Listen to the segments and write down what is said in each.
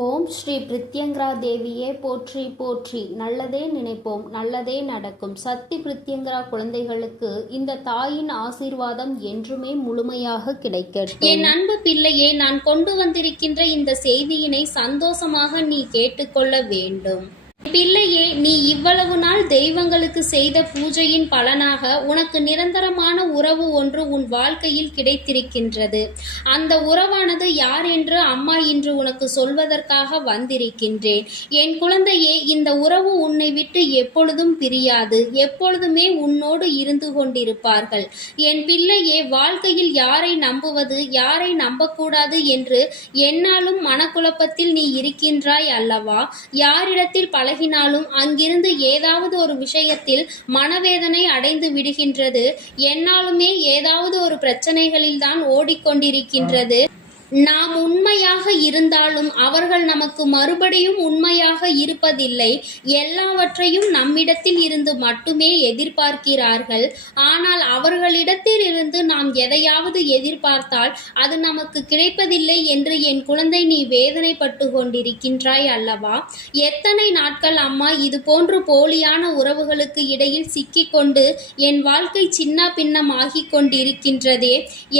ஓம் ஸ்ரீ பிரித்யங்கரா தேவியே போற்றி போற்றி. நல்லதே நினைப்போம், நல்லதே நடக்கும். சக்தி பிரித்யங்கரா குழந்தைகளுக்கு இந்த தாயின் ஆசீர்வாதம் என்றுமே முழுமையாக கிடைக்கட்டும். என் அன்பு பிள்ளையே, நான் கொண்டு வந்திருக்கின்ற இந்த செய்தியினை சந்தோஷமாக நீ கேட்டுக்கொள்ள வேண்டும். பிள்ளையே, நீ இவ்வளவு நாள் தெய்வங்களுக்கு செய்த பூஜையின் பலனாக உனக்கு நிரந்தரமான உறவு ஒன்று உன் வாழ்க்கையில் கிடைத்திருக்கின்றது. அந்த உறவானது யார் என்று அம்மா இன்று உனக்கு சொல்வதற்காக வந்திருக்கின்றேன். என் குழந்தையே, இந்த உறவு உன்னை விட்டு எப்பொழுதும் பிரியாது, எப்பொழுதுமே உன்னோடு இருந்து கொண்டிருப்பார்கள். என் பிள்ளையே, வாழ்க்கையில் யாரை நம்புவது, யாரை நம்பக்கூடாது என்று என்னாலும் மனக்குழப்பத்தில் நீ இருக்கின்றாய் அல்லவா? யாரிடத்தில் பழகினாலும் அங்கிருந்து ஏதாவது ஒரு விஷயத்தில் மனவேதனை அடைந்து விடுகின்றது. என்னாலுமே ஏதாவது ஒரு பிரச்சனைகளில்தான் ஓடிக்கொண்டிருக்கின்றது. நாம் உண்மையாக இருந்தாலும் அவர்கள் நமக்கு மறுபடியும் உண்மையாக இருப்பதில்லை. எல்லாவற்றையும் நம்மிடத்தில் இருந்து மட்டுமே எதிர்பார்க்கிறார்கள். ஆனால் அவர்களிடத்தில் இருந்து நாம் எதையாவது எதிர்பார்த்தால் அது நமக்கு கிடைப்பதில்லை என்று என் குழந்தை நீ வேதனைப்பட்டு கொண்டிருக்கின்றாய் அல்லவா? எத்தனை நாட்கள் அம்மா இது போன்று போலியான உறவுகளுக்கு இடையில் சிக்கிக்கொண்டு என் வாழ்க்கை சின்ன பின்னமாகிக் கொண்டிருக்கின்றதே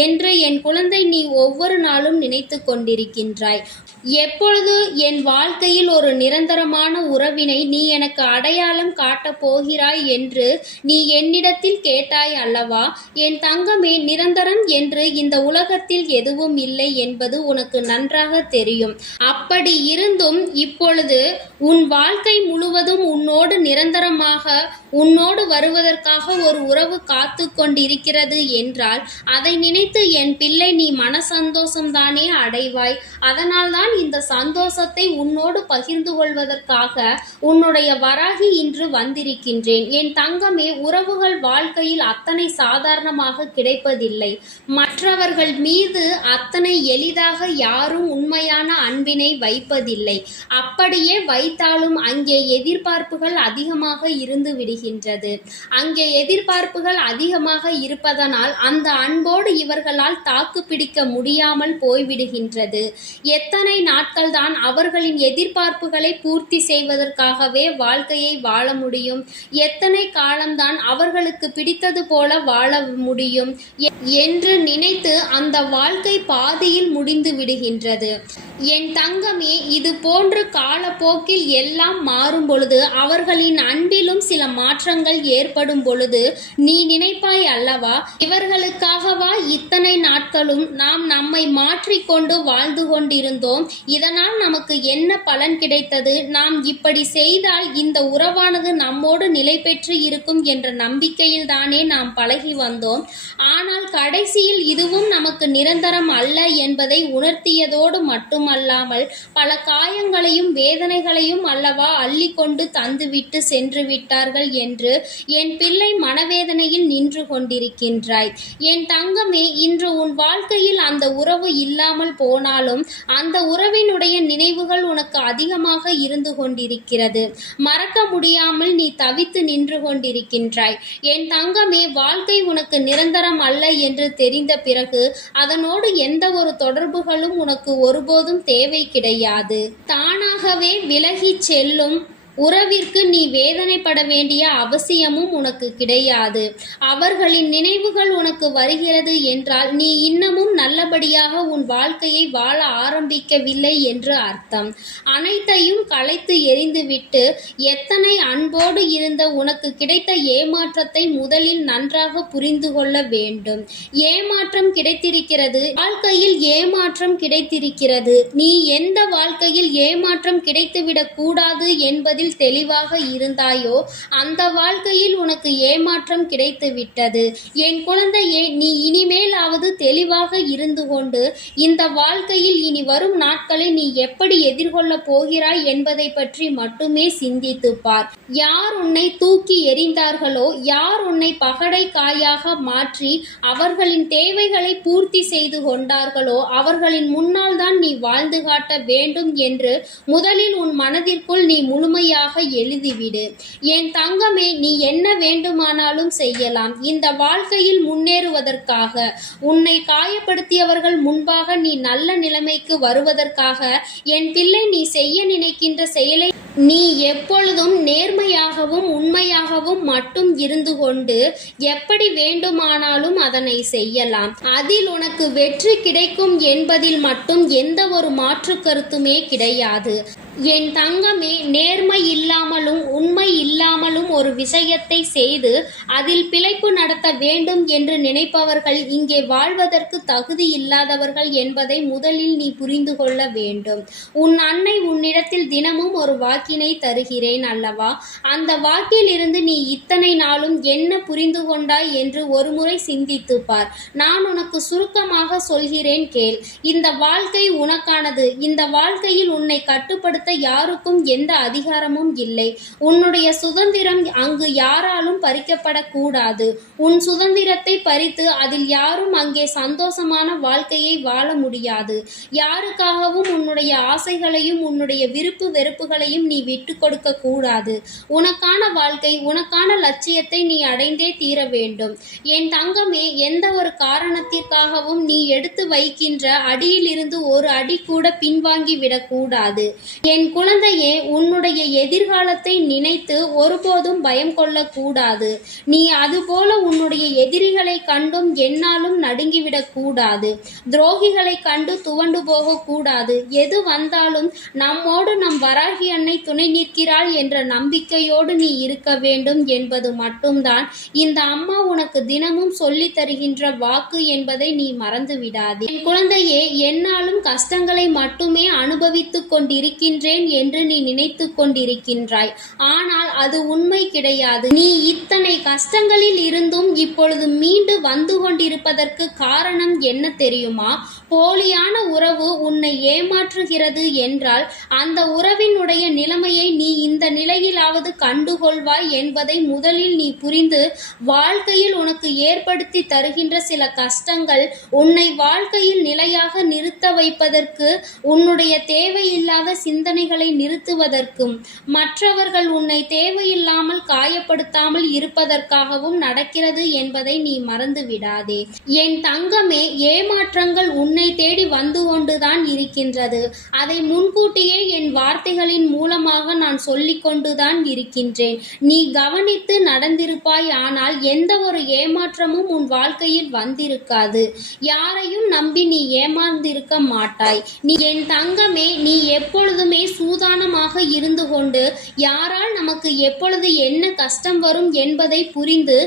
என்று என் குழந்தை நீ ஒவ்வொரு நாளும் நினைத்து கொண்டிருக்கின்றாய். எப்பொழுது என் வாழ்க்கையில் ஒரு நிரந்தரமான உறவினை நீ எனக்கு அடையாளம் காட்டப் போகிறாய் என்று நீ என்னிடத்தில் கேட்டாய் அல்லவா? என் தங்கமே, நிரந்தரம் என்று இந்த உலகத்தில் எதுவும் இல்லை என்பது உனக்கு நன்றாக தெரியும். அப்படி இருந்தும் இப்பொழுது உன் வாழ்க்கை முழுவதும் உன்னோடு நிரந்தரமாக உன்னோடு வருவதற்காக ஒரு உறவு காத்து கொண்டிருக்கிறது என்றால் அதை நினைத்து என் பிள்ளை நீ மன சந்தோஷம்தானே அடைவாய். அதனால்தான் இந்த சந்தோஷத்தை உன்னோடு பகிர்ந்து கொள்வதற்காக உன்னுடைய வராகி இன்று வந்திருக்கின்றேன். என் தங்கமே, உறவுகள் வாழ்க்கையில் அத்தனை சாதாரணமாக கிடைப்பதில்லை. மற்றவர்கள் மீது அத்தனை எளிதாக யாரும் உண்மையான அன்பினை வைப்பதில்லை. அப்படியே வைத்தாலும் அங்கே எதிர்பார்ப்புகள் அதிகமாக இருந்து விடுகின்றது. அங்கே எதிர்பார்ப்புகள் அதிகமாக இருப்பதனால் அந்த அன்போடு இவர்களால் தாக்கு பிடிக்க முடியாமல் போய்விடுகின்றது. எத்தனை நாட்கள் தான் அவர்களின் எதிர்பார்ப்புகளை பூர்த்தி செய்வதற்காகவே வாழ்க்கையை வாழ முடியும்? எத்தனை காலம்தான் அவர்களுக்கு பிடித்தது போல வாழ முடியும் என்று நினைத்து அந்த வாழ்க்கை பாதியில் முடிந்து விடுகின்றது. என் தங்கமே, இது போன்று காலப்போக்கில் எல்லாம் மாறும் பொழுது, அவர்களின் அன்பிலும் சில மாற்றங்கள் ஏற்படும் பொழுது நீ நினைப்பாய் அல்லவா, இவர்களுக்காகவா இத்தனை நாட்களும் நாம் நம்மை மாற்றிக்கொண்டு வாழ்ந்து கொண்டிருந்தோம்? இதனால் நமக்கு என்ன பலன் கிடைத்தது? நாம் இப்படி செய்தால் இந்த உறவானது நம்மோடு நிலை பெற்று இருக்கும் என்ற நம்பிக்கையில் தானே நாம் பழகி வந்தோம். ஆனால் கடைசியில் இதுவும் நமக்கு நிரந்தரம் அல்ல என்பதை உணர்த்தியதோடு மட்டுமல்லாமல் பல காயங்களையும் வேதனைகளையும் அல்லவா அள்ளி கொண்டு தந்துவிட்டு சென்று விட்டார்கள் என்று என் பிள்ளை மனவேதனையில் நின்று கொண்டிருக்கின்றாய். என் தங்கமே, இன்று உன் வாழ்க்கையில் அந்த உறவு இல்லாமல் போனாலும் அந்த உறவினுடைய நினைவுகள் உனக்கு அதிகமாக இருந்து கொண்டிருக்கிறது. மறக்க முடியாமல் நீ தவித்து நின்று கொண்டிருக்கின்றாய். என் தங்கமே, வாழ்க்கை உனக்கு நிரந்தரம் அல்ல என்று தெரிந்த பிறகு அதனோடு எந்த ஒரு தொடர்புகளும் உனக்கு ஒருபோதும் தேவை கிடையாது. தானாகவே விலகிச் செல்லும் உறவிற்கு நீ வேதனைப்பட வேண்டிய அவசியமும் உனக்கு கிடையாது. அவர்களின் நினைவுகள் உனக்கு வருகிறது என்றால் நீ இன்னமும் நல்லபடியாக உன் வாழ்க்கையை வாழ ஆரம்பிக்கவில்லை என்று அர்த்தம். அனைத்தையும் களைத்து எறிந்துவிட்டு எத்தனை அன்போடு இருந்த உனக்கு கிடைத்த ஏமாற்றத்தை முதலில் நன்றாக புரிந்து கொள்ள வேண்டும். ஏமாற்றம் கிடைத்திருக்கிறது, வாழ்க்கையில் ஏமாற்றம் கிடைத்திருக்கிறது. நீ எந்த வாழ்க்கையில் ஏமாற்றம் கிடைத்துவிடக் கூடாது என்பதில் தெளிவாக இருந்தாயோ அந்த வாழ்க்கையில் உனக்கு ஏமாற்றம் கிடைத்து விட்டது. என் குழந்தையே, நீ இனிமேலாவது தெளிவாக இருந்து கொண்டு இந்த வாழ்க்கையில் இனி வரும் நாட்களை நீ எப்படி எதிர்கொள்ள போகிறாய் என்பதை பற்றி மட்டுமே சிந்தித்து பார். யார் உன்னை தூக்கி எறிந்தார்களோ, யார் உன்னை பகடை காயாக மாற்றி அவர்களின் தேவைகளை பூர்த்தி செய்து கொண்டார்களோ அவர்களின் முன்னால் தான் நீ வாழ்ந்து காட்ட வேண்டும் என்று முதலில் உன் மனதிற்குள் நீ முழுமையாக முழுமையாக எழுதிவிடு. என் தங்கமே, நீ என்ன வேண்டுமானாலும் செய்யலாம். இந்த வாழ்க்கையில் முன்னேறுவதற்காக, உன்னை காயப்படுத்தியவர்கள் முன்பாக நீ நல்ல நிலைமைக்கு வருவதற்காக, என் பிள்ளை, நீ செய்ய நினைக்கின்ற செயலை நீ எப்பொழுதும் நேர்மையாகவும் உண்மையாகவும் மட்டும் இருந்து கொண்டு எப்படி வேண்டுமானாலும் அதனை செய்யலாம். அதில் உனக்கு வெற்றி கிடைக்கும் என்பதில் மட்டும் எந்த ஒரு மாற்று கருத்துமே கிடையாது. என் தங்கமே, நேர்மை இல்லாமலும் உண்மை இல்லாமலும் ஒரு விஷயத்தை செய்து அதில் பிழைப்பு நடத்த வேண்டும் என்று நினைப்பவர்கள் இங்கே வாழ்வதற்கு தகுதி இல்லாதவர்கள் என்பதை முதலில் நீ புரிந்து கொள்ள வேண்டும். உன் அன்னை உன்னிடத்தில் தினமும் ஒரு வாக்கினை தருகிறேன் அல்லவா? அந்த வாக்கில் இருந்து நீ இத்தனை நாளும் என்ன புரிந்து கொண்டாய் என்று ஒருமுறை சிந்தித்து பார். நான் உனக்கு சுருக்கமாக சொல்கிறேன், கேள். இந்த வாழ்க்கை உனக்கானது. இந்த வாழ்க்கையில் உன்னை கட்டுப்படுத்த யாருக்கும் எந்த அதிகாரமும் இல்லை. உன்னுடைய சுதந்திரம் அங்கு யாராலும் பறிக்கப்படக்கூடாது. உன் சுதந்திரத்தை பறித்து அதில் யாரும் அங்கே சந்தோஷமான வாழ்க்கையை வாழ முடியாது. யாருக்காகவும் உன்னுடைய ஆசைகளையும் உன்னுடைய விருப்பு வெறுப்புகளையும் நீ விட்டு கொடுக்க கூடாது. உனக்கான வாழ்க்கை, உனக்கான லட்சியத்தை நீ அடைந்தே தீர வேண்டும். என் தங்கமே, எந்த ஒரு காரணத்திற்காகவும் நீ எடுத்து வைக்கின்ற அடியில் இருந்து ஒரு அடி கூட பின்வாங்கி விடக்கூடாது. என் குழந்தையே, உன்னுடைய எதிர்காலத்தை நினைத்து ஒருபோதும் பயம் கொள்ளக்கூடாது. நீ அதுபோல உன்னுடைய எதிரிகளை கண்டும் என்னாலும் நடுங்கிவிடக் கூடாது. துரோகிகளை கண்டு துவண்டு போகக்கூடாது. எது வந்தாலும் நம்மோடு நம் வராகி அன்னை துணை நிற்கிறாள் என்ற நம்பிக்கையோடு நீ இருக்க வேண்டும் என்பது மட்டும்தான் இந்த அம்மா உனக்கு தினமும் சொல்லி தருகின்ற வாக்கு என்பதை நீ மறந்து விடாதே. என் குழந்தையே, என்னாலும் கஷ்டங்களை மட்டுமே அனுபவித்துக் கொண்டிருக்கின்றேன் என்று நீ நினைத்து கொண்டிருக்கின்றாய். ஆனால் அது உண்மை கிடையாது. நீ இத்தனை கஷ்டங்களில் இருந்தும் இப்பொழுது மீண்டு வந்து கொண்டிருப்பதற்கு காரணம் என்ன தெரியுமா? போலியான உறவு உன்னை ஏமாற்றுகிறது என்றால் அந்த உறவினுடைய நிலைமையை நீ இந்த நிலையிலாவது கண்டுகொள்வாய் என்பதை முதலில் நீ புரிந்து, வாழ்க்கையில் உனக்கு ஏற்படுத்தி தருகின்ற சில கஷ்டங்கள் உன்னை வாழ்க்கையில் நிலையாக நிறுத்த வைப்பதற்கு, உன்னுடைய தேவையில்லாத சிந்தனைகளை நிறுத்துவதற்கும், மற்றவர்கள் உன்னை தேவையில்லாமல் காயப்படுத்தாமல் இருப்பதற்காகவும் நடக்கிறது என்பதை நீ மறந்து விடாதே. என் தங்கமே, ஏமாற்றங்கள் உன்னை தேடி வந்து கொண்டுதான் இருக்கின்றது. அதை முன்கூட்டியே என் வார்த்தைகளின் மூலமாக நான் சொல்லிக் கொண்டுதான் இருக்கின்றேன். நீ கவனித்து நடந்திருப்பாய். ஆனால் எந்த ஒரு ஏமாற்றமும் உன் வாழ்க்கையில் வந்திருக்காது. யாரையும் நம்பி நீ ஏமாந்திருக்க மாட்டாய். நீ என் தங்கமே, நீ எப்பொழுதுமே சூதானமாக இருந்து கொண்டு யாரால் நமக்கு எப்பொழுது என்ன கஷ்டம் வரும் என்பதை புரிந்து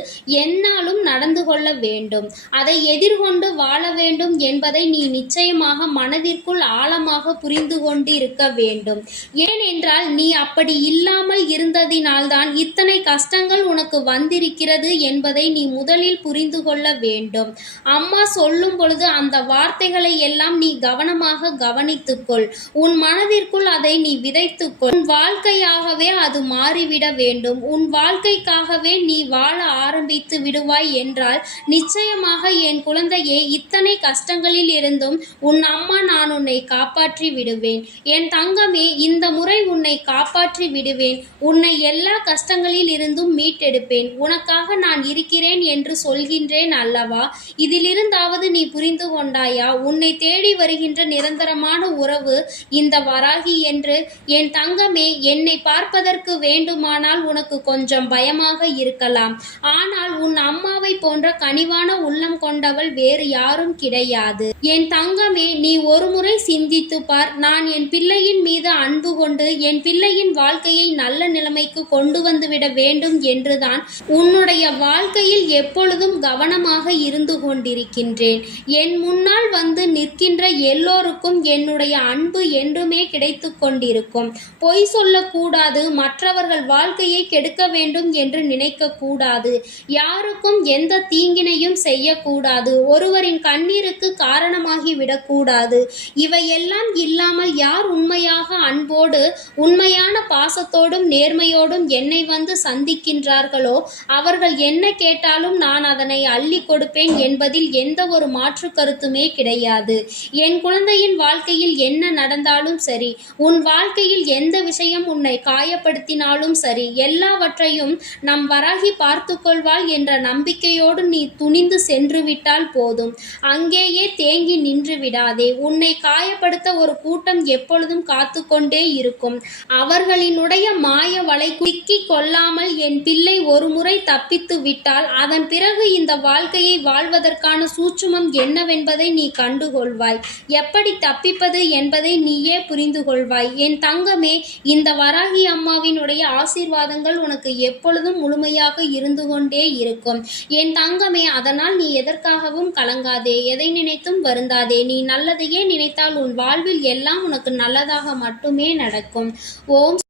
என்னாலும் நடந்து கொள்ள வேண்டும். அதை எதிர்கொண்டு வாழ வேண்டும் என்பதை நீ நிச்சயமாக மனதிற்குள் ஆழமாக புரிந்து கொண்டு இருக்க வேண்டும். ஏனென்றால் நீ அப்படி இல்லாமல் இருந்ததினால்தான் இத்தனை கஷ்டங்கள் உனக்கு வந்திருக்கிறது என்பதை நீ முதலில் புரிந்து கொள்ள வேண்டும். அம்மா சொல்லும் பொழுது அந்த வார்த்தைகளை எல்லாம் நீ கவனமாக கவனித்துக்கொள். உன் மனதிற்குள் அதை நீ விதைத்துக்கொள். உன் வாழ்க்கையாகவே அது மாறிவிட வேண்டும். உன் வாழ்க்கைக்காகவே நீ வாழ ஆரம்பித்து விடுவாய் என்றால் நிச்சயமாக என் குழந்தையே, இத்தனை கஷ்டங்களில் இருந்தும் உன் அம்மா நான் உன்னை காப்பாற்றி விடுவேன். என் தங்கமே, இந்த முறை உன்னை காப்பாற்றி விடுவேன். உன்னை எல்லா கஷ்டங்களில் இருந்தும் மீட்டெடுப்பேன். உனக்காக நான் இருக்கிறேன் என்று சொல்கின்றேன் அல்லவா? இதிலிருந்தாவது நீ புரிந்து கொண்டாயா? உன்னை தேடி வருகின்ற நிரந்தரமான உறவு இந்த வராகி என்று. என் தங்கமே, என்னை பார்ப்பதற்கு வேண்டுமானால் உனக்கு கொஞ்சம் பயமாக இருக்கலாம். ஆனால் உன் அம்மாவை போன்ற கனிவான உள்ளம் கொண்டவள் வேறு யாரும் கிடையாது. என் தங்கமே, நீ ஒருமுறை சிந்தித்து பார். நான் என் பிள்ளையின் மீது அன்பு கொண்டு என் பிள்ளையின் வாழ்க்கையை நல்ல நிலைமைக்கு கொண்டு வந்துவிட வேண்டும் என்றுதான் உன்னுடைய வாழ்க்கையில் எப்பொழுதும் கவனமாக இருந்து கொண்டிருக்கின்றேன். என் முன்னால் வந்து நிற்கின்ற எல்லோருக்கும் என்னுடைய அன்பு என்றுமே கிடைத்து கொண்டிருக்கும். பொய் சொல்லக்கூடாது. மற்றவர்கள் வாழ்க்கையை கெடுக்க வேண்டும் என்று நினைக்க கூடாது. யாருக்கும் எந்த தீங்கினையும் செய்யக்கூடாது. ஒருவரின் கண்ணீருக்கு காரணமாகி விடக்கூடாது. இவையெல்லாம் இல்லாமல் யார் உண்மையாக அன்போடு உண்மையான பாசத்தோடும் நேர்மையோடும் என்னை வந்து சந்திக்கின்றார்களோ அவர்கள் என்ன கேட்டாலும் நான் அதனை அள்ளி கொடுப்பேன் என்பதில் எந்த ஒரு மாற்று கருத்துமே கிடையாது. என் குழந்தையின் வாழ்க்கையில் என்ன நடந்தாலும் சரி, உன் வாழ்க்கையில் எந்த எந்த விஷயம் உன்னை காயப்படுத்தினாலும் சரி, எல்லாவற்றையும் நம் வராகி பார்த்து கொள்வாள் என்ற நம்பிக்கையோடு நீ துணிந்து சென்று விட்டால் போதும். அங்கேயே தேங்கி நின்று விடாதே. உன்னை காயப்படுத்த ஒரு கூட்டம் எப்பொழுதும் காத்து கொண்டே இருக்கும். அவர்களினுடைய மாய வலை சிக்கிக் கொள்ளாமல் என் பிள்ளை ஒரு முறை தப்பித்து விட்டால் அதன் பிறகு இந்த வாழ்க்கையை வாழ்வதற்கான சூட்சுமம் என்னவென்பதை நீ கண்டுகொள்வாய். எப்படி தப்பிப்பது என்பதை நீயே புரிந்து கொள்வாய். என் தங்கமே, இந்த வராகி அம்மாவினுடைய ஆசீர்வாதங்கள் உனக்கு எப்பொழுதும் முழுமையாக இருந்து கொண்டே இருக்கும். என் தங்கமே, அதனால் நீ எதற்காகவும் கலங்காதே, எதை நினைத்தும் வருந்தாதே. நீ நல்லதையே நினைத்தால் உன் வாழ்வில் எல்லாம் உனக்கு நல்லதாக மட்டுமே நடக்கும். ஓம்.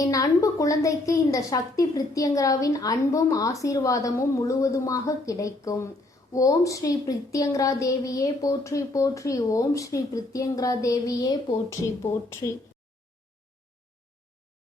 என் அன்பு குழந்தைக்கு இந்த சக்தி பிரித்யங்கராவின் அன்பும் ஆசீர்வாதமும் முழுவதுமாக கிடைக்கும். ஓம் ஸ்ரீ பிரித்யங்கரா தேவியே போற்றி போற்றி. ஓம் ஸ்ரீ பிரித்யங்கரா தேவியே போற்றி போற்றி.